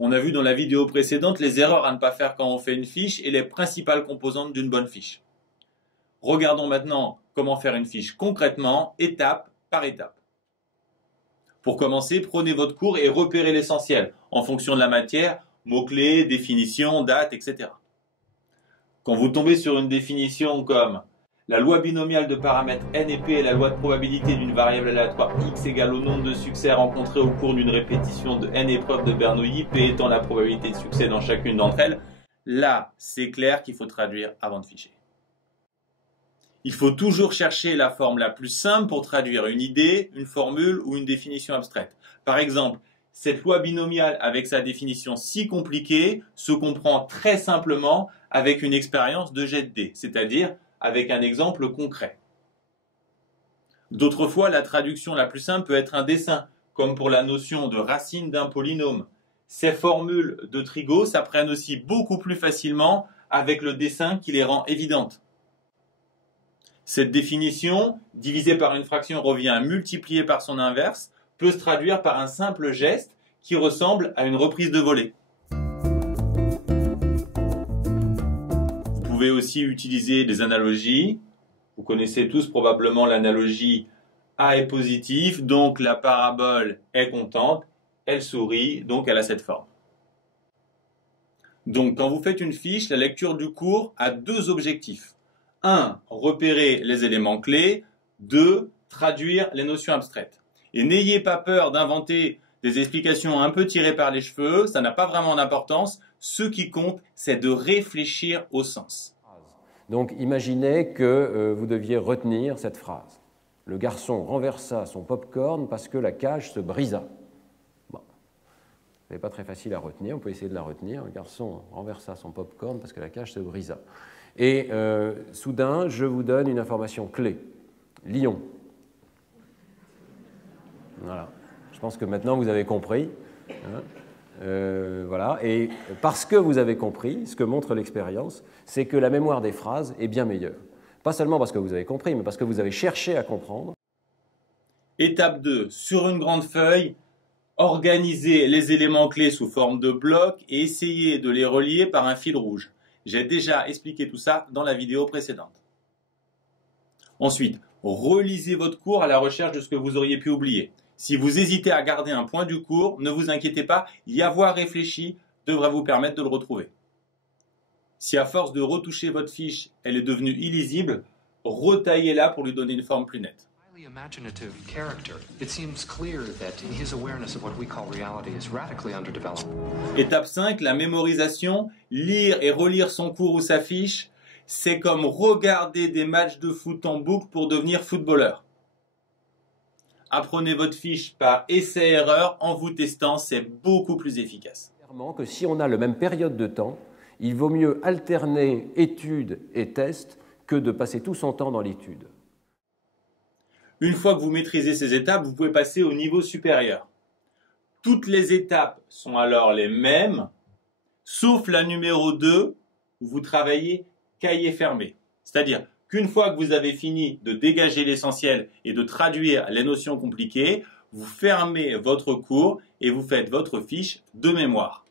On a vu dans la vidéo précédente les erreurs à ne pas faire quand on fait une fiche et les principales composantes d'une bonne fiche. Regardons maintenant comment faire une fiche concrètement, étape par étape. Pour commencer, prenez votre cours et repérez l'essentiel en fonction de la matière, mots-clés, définitions, dates, etc. Quand vous tombez sur une définition comme la loi binomiale de paramètres n et p est la loi de probabilité d'une variable aléatoire x égale au nombre de succès rencontrés au cours d'une répétition de n épreuves de Bernoulli, p étant la probabilité de succès dans chacune d'entre elles, là, c'est clair qu'il faut traduire avant de ficher. Il faut toujours chercher la forme la plus simple pour traduire une idée, une formule ou une définition abstraite. Par exemple, cette loi binomiale avec sa définition si compliquée se comprend très simplement avec une expérience de jet de dés, c'est-à-dire avec un exemple concret. D'autres fois, la traduction la plus simple peut être un dessin, comme pour la notion de racine d'un polynôme. Ces formules de trigo s'apprennent aussi beaucoup plus facilement avec le dessin qui les rend évidentes. Cette définition, divisée par une fraction revient à multiplier par son inverse, peut se traduire par un simple geste qui ressemble à une reprise de volée. Vous pouvez aussi utiliser des analogies. Vous connaissez tous probablement l'analogie A est positif, donc la parabole est contente, elle sourit, donc elle a cette forme. Donc quand vous faites une fiche, la lecture du cours a deux objectifs. 1. Repérer les éléments clés. 2. Traduire les notions abstraites. Et n'ayez pas peur d'inventer des explications un peu tirées par les cheveux, ça n'a pas vraiment d'importance. Ce qui compte, c'est de réfléchir au sens. Donc imaginez que vous deviez retenir cette phrase. Le garçon renversa son pop-corn parce que la cage se brisa. Bon. Ce n'est pas très facile à retenir, on peut essayer de la retenir. Le garçon renversa son pop-corn parce que la cage se brisa. Et soudain, je vous donne une information clé. Lyon. Voilà. Je pense que maintenant vous avez compris. Hein. Voilà. Et parce que vous avez compris, ce que montre l'expérience, c'est que la mémoire des phrases est bien meilleure. Pas seulement parce que vous avez compris, mais parce que vous avez cherché à comprendre. Étape 2. Sur une grande feuille, organisez les éléments clés sous forme de blocs et essayez de les relier par un fil rouge. J'ai déjà expliqué tout ça dans la vidéo précédente. Ensuite, relisez votre cours à la recherche de ce que vous auriez pu oublier. Si vous hésitez à garder un point du cours, ne vous inquiétez pas, y avoir réfléchi devrait vous permettre de le retrouver. Si à force de retoucher votre fiche, elle est devenue illisible, retaillez-la pour lui donner une forme plus nette. Imaginative character, it seems clear that his awareness of what we call reality is radically underdeveloped. Étape 5, la mémorisation. Lire et relire son cours ou sa fiche, c'est comme regarder des matchs de foot en boucle pour devenir footballeur. Apprenez votre fiche par essai-erreur en vous testant, c'est beaucoup plus efficace. Clairement que si on a la même période de temps, il vaut mieux alterner études et tests que de passer tout son temps dans l'étude. Une fois que vous maîtrisez ces étapes, vous pouvez passer au niveau supérieur. Toutes les étapes sont alors les mêmes, sauf la numéro 2, où vous travaillez cahier fermé. C'est-à-dire qu'une fois que vous avez fini de dégager l'essentiel et de traduire les notions compliquées, vous fermez votre cours et vous faites votre fiche de mémoire.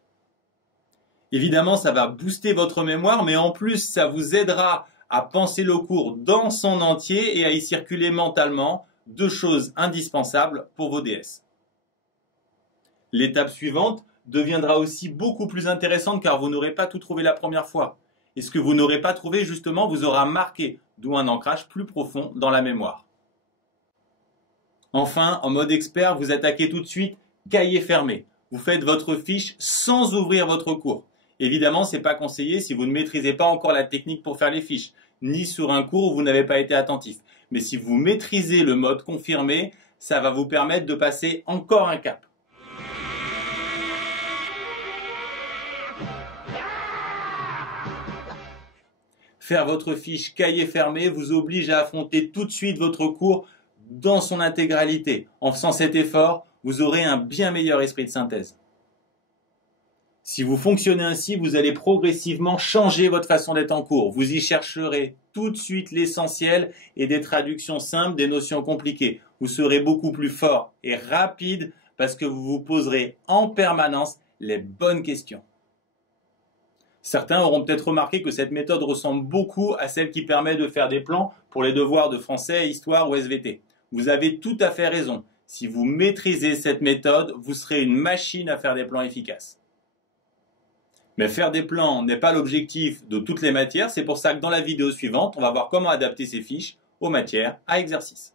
Évidemment, ça va booster votre mémoire, mais en plus, ça vous aidera à penser le cours dans son entier et à y circuler mentalement, deux choses indispensables pour vos DS. L'étape suivante deviendra aussi beaucoup plus intéressante car vous n'aurez pas tout trouvé la première fois. Et ce que vous n'aurez pas trouvé, justement, vous aura marqué, d'où un ancrage plus profond dans la mémoire. Enfin, en mode expert, vous attaquez tout de suite cahier fermé. Vous faites votre fiche sans ouvrir votre cours. Évidemment, ce n'est pas conseillé si vous ne maîtrisez pas encore la technique pour faire les fiches, ni sur un cours où vous n'avez pas été attentif. Mais si vous maîtrisez le mode confirmé, ça va vous permettre de passer encore un cap. Faire votre fiche cahier fermé vous oblige à affronter tout de suite votre cours dans son intégralité. En faisant cet effort, vous aurez un bien meilleur esprit de synthèse. Si vous fonctionnez ainsi, vous allez progressivement changer votre façon d'être en cours. Vous y chercherez tout de suite l'essentiel et des traductions simples des notions compliquées. Vous serez beaucoup plus fort et rapide parce que vous vous poserez en permanence les bonnes questions. Certains auront peut-être remarqué que cette méthode ressemble beaucoup à celle qui permet de faire des plans pour les devoirs de français, histoire ou SVT. Vous avez tout à fait raison. Si vous maîtrisez cette méthode, vous serez une machine à faire des plans efficaces. Mais faire des plans n'est pas l'objectif de toutes les matières, c'est pour ça que dans la vidéo suivante, on va voir comment adapter ces fiches aux matières à exercice.